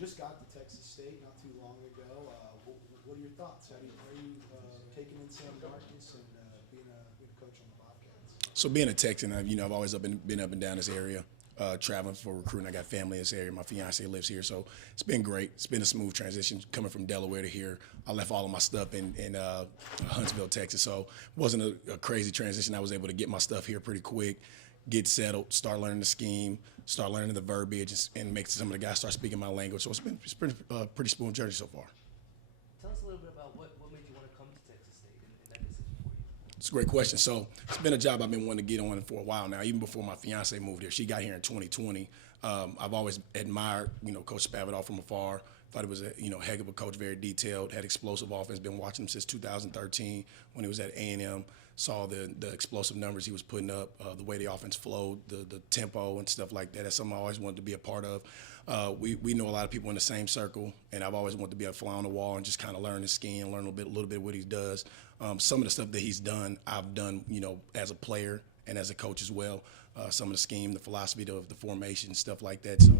just got to Texas State not too long ago. What are your thoughts? How are you taking in Sam Darkness and being a coach on the Bobcats? So being a Texan, I've always been up and down this area, traveling for recruiting. I got family in this area. My fiance lives here, so it's been great. It's been a smooth transition coming from Delaware to here. I left all of my stuff in Huntsville, Texas, so it wasn't a crazy transition. I was able to get my stuff here pretty quick, get settled, start learning the scheme, start learning the verbiage, and make some of the guys start speaking my language. So it's been a pretty smooth journey so far. Tell us a little bit about what made you want to come to Texas State and that decision for you. It's a great question. So it's been a job I've been wanting to get on for a while now, even before my fiance moved here. She got here in 2020. I've always admired, Coach Spavital from afar. Thought he was a, heck of a coach, very detailed, had explosive offense. Been watching him since 2013 when he was at A&M. Saw the explosive numbers he was putting up, the way the offense flowed, the tempo and stuff like that. That's something I always wanted to be a part of. We know a lot of people in the same circle, and I've always wanted to be a fly on the wall and just kind of learn his scheme, learn a little bit what he does. Some of the stuff that he's done, I've done, as a player and as a coach as well. Some of the scheme, the philosophy of the formation, stuff like that. So,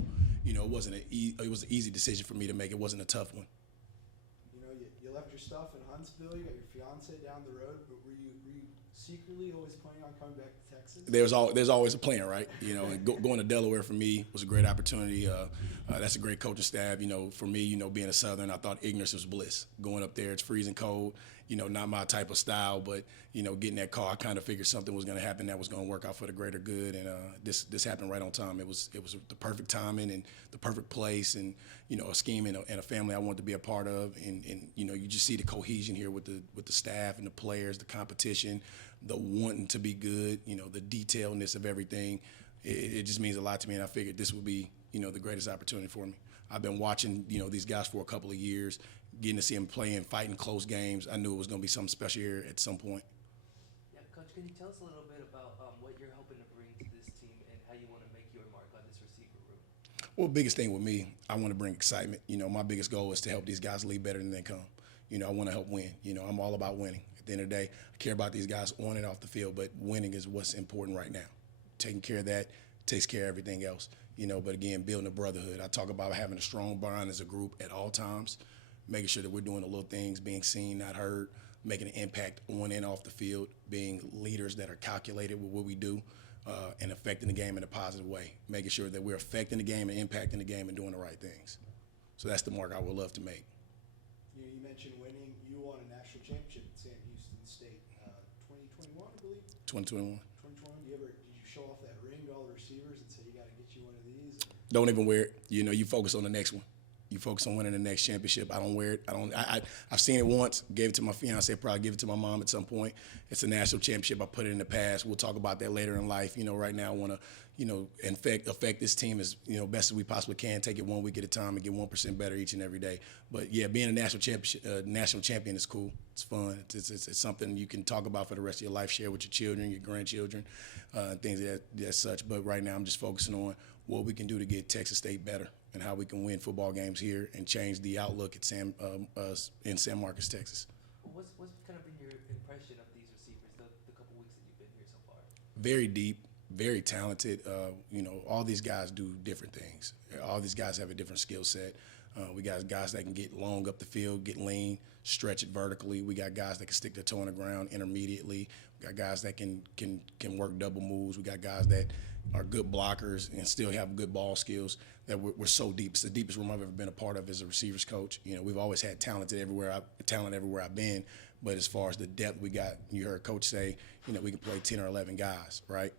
it wasn't it was an easy decision for me to make. It wasn't a tough one. You left your stuff in Huntsville. You got your fiance down the road, but were you secretly always planning on coming back to Texas? There's always a plan, right? And going to Delaware for me was a great opportunity. That's a great coaching staff. For me, being a Southern, I thought ignorance was bliss. Going up there, it's freezing cold. Not my type of style, but getting that call, I kind of figured something was going to happen that was going to work out for the greater good, and this happened right on time. It was the perfect timing and the perfect place, and a scheme and a family I wanted to be a part of, and you just see the cohesion here with the staff and the players, the competition, the wanting to be good, the detailedness of everything. It just means a lot to me, and I figured this would be the greatest opportunity for me. I've been watching these guys for a couple of years, getting to see them play and fight in close games. I knew it was going to be something special here at some point. Yeah, Coach, can you tell us a little bit about what you're hoping to bring to this team and how you want to make your mark on this receiver room? Well, biggest thing with me, I want to bring excitement. My biggest goal is to help these guys leave better than they come. I want to help win. I'm all about winning. At the end of the day, I care about these guys on and off the field, but winning is what's important right now. Taking care of that takes care of everything else. But again, building a brotherhood. I talk about having a strong bond as a group at all times, making sure that we're doing the little things, being seen, not heard, making an impact on and off the field, being leaders that are calculated with what we do, and affecting the game in a positive way, making sure that we're affecting the game and impacting the game and doing the right things. So that's the mark I would love to make. You mentioned winning. You won a national championship at Sam Houston State, 2021, I believe. 2021. 2021. Did you show off that ring to all the receivers and say you got to get you one of these? Don't even wear it. You focus on the next one. You focus on winning the next championship. I don't wear it. I've seen it once. Gave it to my fiance. Probably give it to my mom at some point. It's a national championship. I put it in the past. We'll talk about that later in life. Right now I want to, affect this team as best as we possibly can. Take it 1 week at a time and get 1% better each and every day. But yeah, being a national champion is cool. It's fun. It's something you can talk about for the rest of your life. Share with your children, your grandchildren, things that such. But right now I'm just focusing on what we can do to get Texas State better and how we can win football games here and change the outlook at in San Marcos, Texas. What's kind of been your impression of these receivers the couple weeks that you've been here so far? Very deep, very talented. All these guys do different things. All these guys have a different skill set. We got guys that can get long up the field, get lean, stretch it vertically. We got guys that can stick their toe on the ground intermediately. We got guys that can work double moves. We got guys that are good blockers and still have good ball skills. That we're so deep. It's the deepest room I've ever been a part of as a receivers coach. We've always had talent everywhere I've been, but as far as the depth we got, you heard Coach say, we can play 10 or 11 guys, right?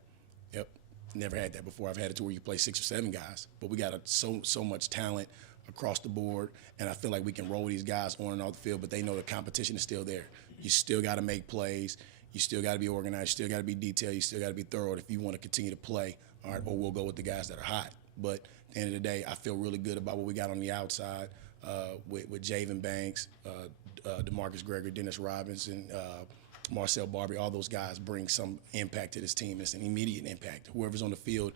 Yep, never had that before. I've had it to where you play 6 or 7 guys, but we got so much talent across the board, and I feel like we can roll these guys on and off the field, but they know the competition is still there. You still got to make plays. You still got to be organized. You still got to be detailed. You still got to be thorough if you want to continue to play, all right, or we'll go with the guys that are hot. But at the end of the day, I feel really good about what we got on the outside with Javen Banks, DeMarcus Gregory, Dennis Robinson, Marcel Barbie. All those guys bring some impact to this team. It's an immediate impact. Whoever's on the field,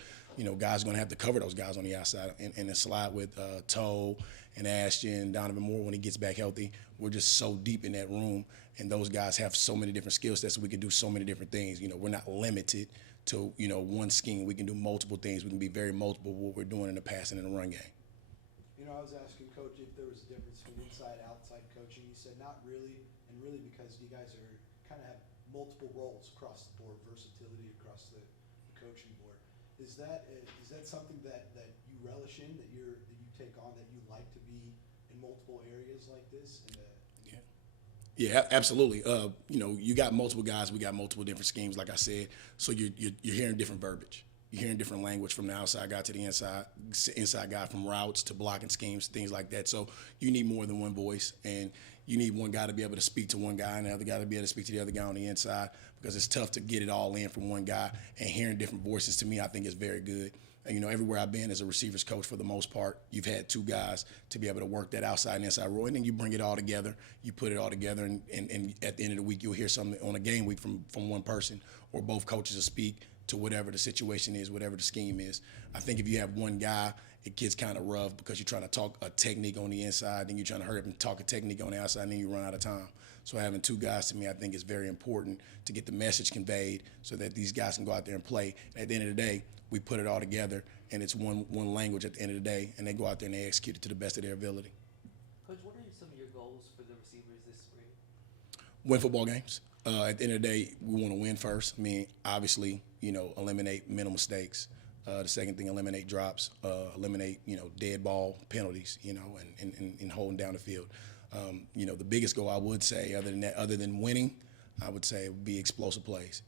guys are going to have to cover those guys on the outside and then slide with Toe and Ashton, Donovan Moore when he gets back healthy. We're just so deep in that room, and those guys have so many different skill sets, so we can do so many different things. We're not limited to, one scheme. We can do multiple things. We can be very multiple what we're doing in the passing and the run game. I was asking Coach if there was a difference between inside outside coaching. He said not really, and really because you guys are kind of have multiple roles across the board, versatility across the coaching board. Is that something that you relish in, that you take on, that you like to be in multiple areas like this? Yeah, absolutely. You got multiple guys. We got multiple different schemes, like I said. So you're hearing different verbiage. You're hearing different language from the outside guy to the inside guy, from routes to blocking schemes, things like that. So you need more than one voice, and you need one guy to be able to speak to one guy and the other guy to be able to speak to the other guy on the inside, because it's tough to get it all in from one guy. And hearing different voices, to me, I think is very good. And, everywhere I've been as a receivers coach, for the most part, you've had two guys to be able to work that outside and inside role, and then you bring it all together. You put it all together, and at the end of the week, you'll hear something on a game week from one person, or both coaches will speak to whatever the situation is, whatever the scheme is. I think if you have one guy, it gets kind of rough, because you're trying to talk a technique on the inside, then you're trying to hurry up and talk a technique on the outside, and then you run out of time. So having two guys, to me, I think is very important to get the message conveyed so that these guys can go out there and play. At the end of the day, we put it all together, and it's one language at the end of the day, and they go out there and they execute it to the best of their ability. Coach, what are some of your goals for the receivers this spring? Win football games. At the end of the day, we want to win first. I mean, obviously, eliminate mental mistakes. The second thing, eliminate drops, eliminate, dead ball penalties, and holding down the field. The biggest goal I would say, other than winning, I would say it would be explosive plays.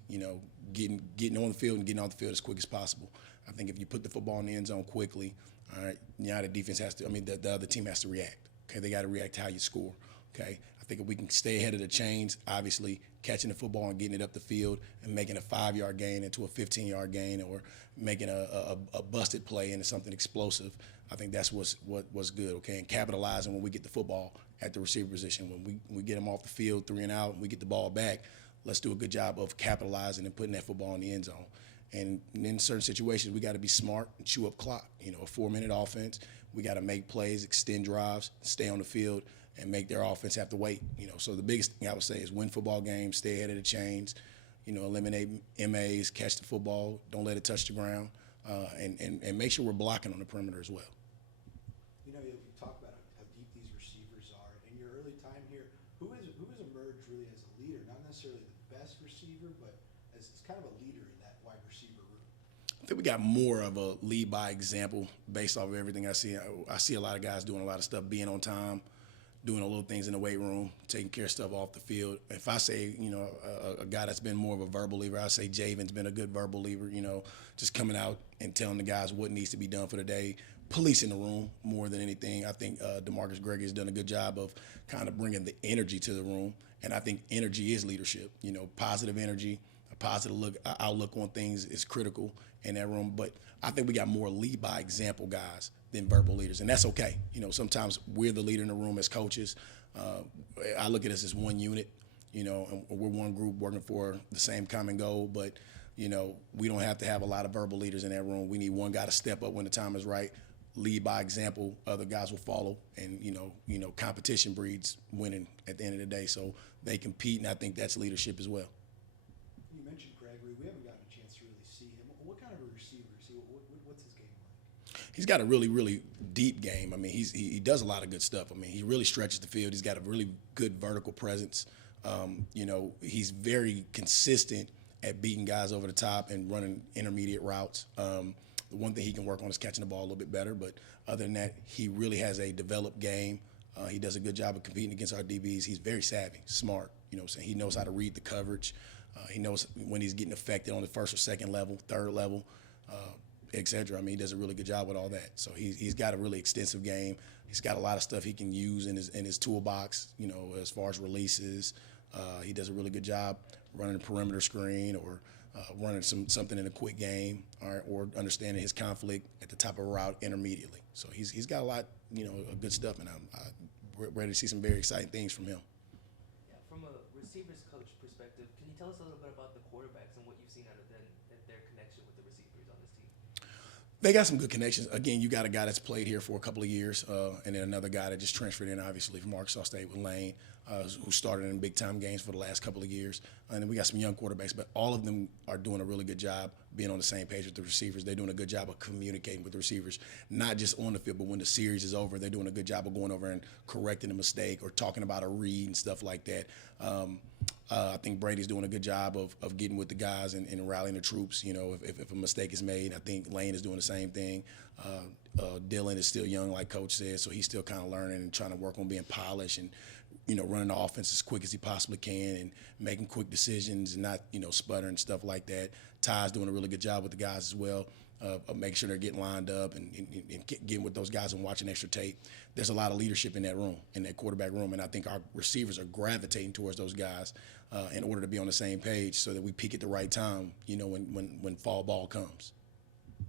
Getting on the field and getting off the field as quick as possible. I think if you put the football in the end zone quickly, all right, the defense has to, the other team has to react. Okay, they got to react to how you score. Okay, I think if we can stay ahead of the chains, obviously catching the football and getting it up the field and making a 5-yard gain into a 15-yard gain, or making a busted play into something explosive, I think that's what's good. Okay, and capitalizing when we get the football at the receiver position. When we get them off the field 3 and out, and we get the ball back, let's do a good job of capitalizing and putting that football in the end zone. And in certain situations, we got to be smart and chew up clock. A 4-minute offense, we got to make plays, extend drives, stay on the field, and make their offense have to wait. So the biggest thing I would say is win football games, stay ahead of the chains, eliminate MAs, catch the football, don't let it touch the ground, and make sure we're blocking on the perimeter as well. You talk about how deep these receivers are. In your early time here, who has emerged really as a leader? Not necessarily the best receiver, but as kind of a leader in that wide receiver room. I think we got more of a lead by example based off of everything I see. I see a lot of guys doing a lot of stuff, being on time, doing a little things in the weight room, taking care of stuff off the field. If I say, a guy that's been more of a verbal leader, I say Javen's been a good verbal leader, just coming out and telling the guys what needs to be done for the day, policing the room more than anything. I think DeMarcus Gregory has done a good job of kind of bringing the energy to the room, and I think energy is leadership. Positive energy, a positive outlook on things is critical in that room. But I think we got more lead by example guys than verbal leaders, and that's okay. Sometimes we're the leader in the room as coaches. I look at us as one unit, and we're one group working for the same common goal, but we don't have to have a lot of verbal leaders in that room. We need one guy to step up when the time is right, lead by example, other guys will follow, and competition breeds winning at the end of the day. So they compete, and I think that's leadership as well. You mentioned Gregory. We haven't gotten a chance to really see him. What kind of a receiver is he? What's his game like? He's got a really, really deep game. I mean, he does a lot of good stuff. I mean, he really stretches the field. He's got a really good vertical presence. He's very consistent at beating guys over the top and running intermediate routes. The one thing he can work on is catching the ball a little bit better. But other than that, he really has a developed game. He does a good job of competing against our DBs. He's very savvy, smart. He knows how to read the coverage. He knows when he's getting affected on the first or second level, third level, et cetera. I mean, he does a really good job with all that. So he's got a really extensive game. He's got a lot of stuff he can use in his toolbox, as far as releases. He does a really good job running a perimeter screen, or running something in a quick game, or understanding his conflict at the top of a route intermediately. So he's got a lot, of good stuff, and I'm ready to see some very exciting things from him. Yeah, from a receivers coach perspective, can you tell us a little bit about the quarterbacks and what you've seen out of them, their connection with the receivers on this team? They got some good connections. Again, you got a guy that's played here for a couple of years, and then another guy that just transferred in, obviously, from Arkansas State with Lane, who started in big-time games for the last couple of years. And then we got some young quarterbacks, but all of them are doing a really good job being on the same page with the receivers. They're doing a good job of communicating with the receivers, not just on the field, but when the series is over, they're doing a good job of going over and correcting a mistake or talking about a read and stuff like that. I think Brady's doing a good job of getting with the guys and rallying the troops. You know, if a mistake is made, I think Lane is doing the same thing. Dylan is still young, like Coach said, so he's still kind of learning and trying to work on being polished and, you know, running the offense as quick as he possibly can and making quick decisions and not, you know, sputtering and stuff like that. Ty's doing a really good job with the guys as well. Of making sure they're getting lined up and getting with those guys and watching extra tape. There's a lot of leadership in that room, in that quarterback room, and I think our receivers are gravitating towards those guys in order to be on the same page so that we peak at the right time, you know, when fall ball comes.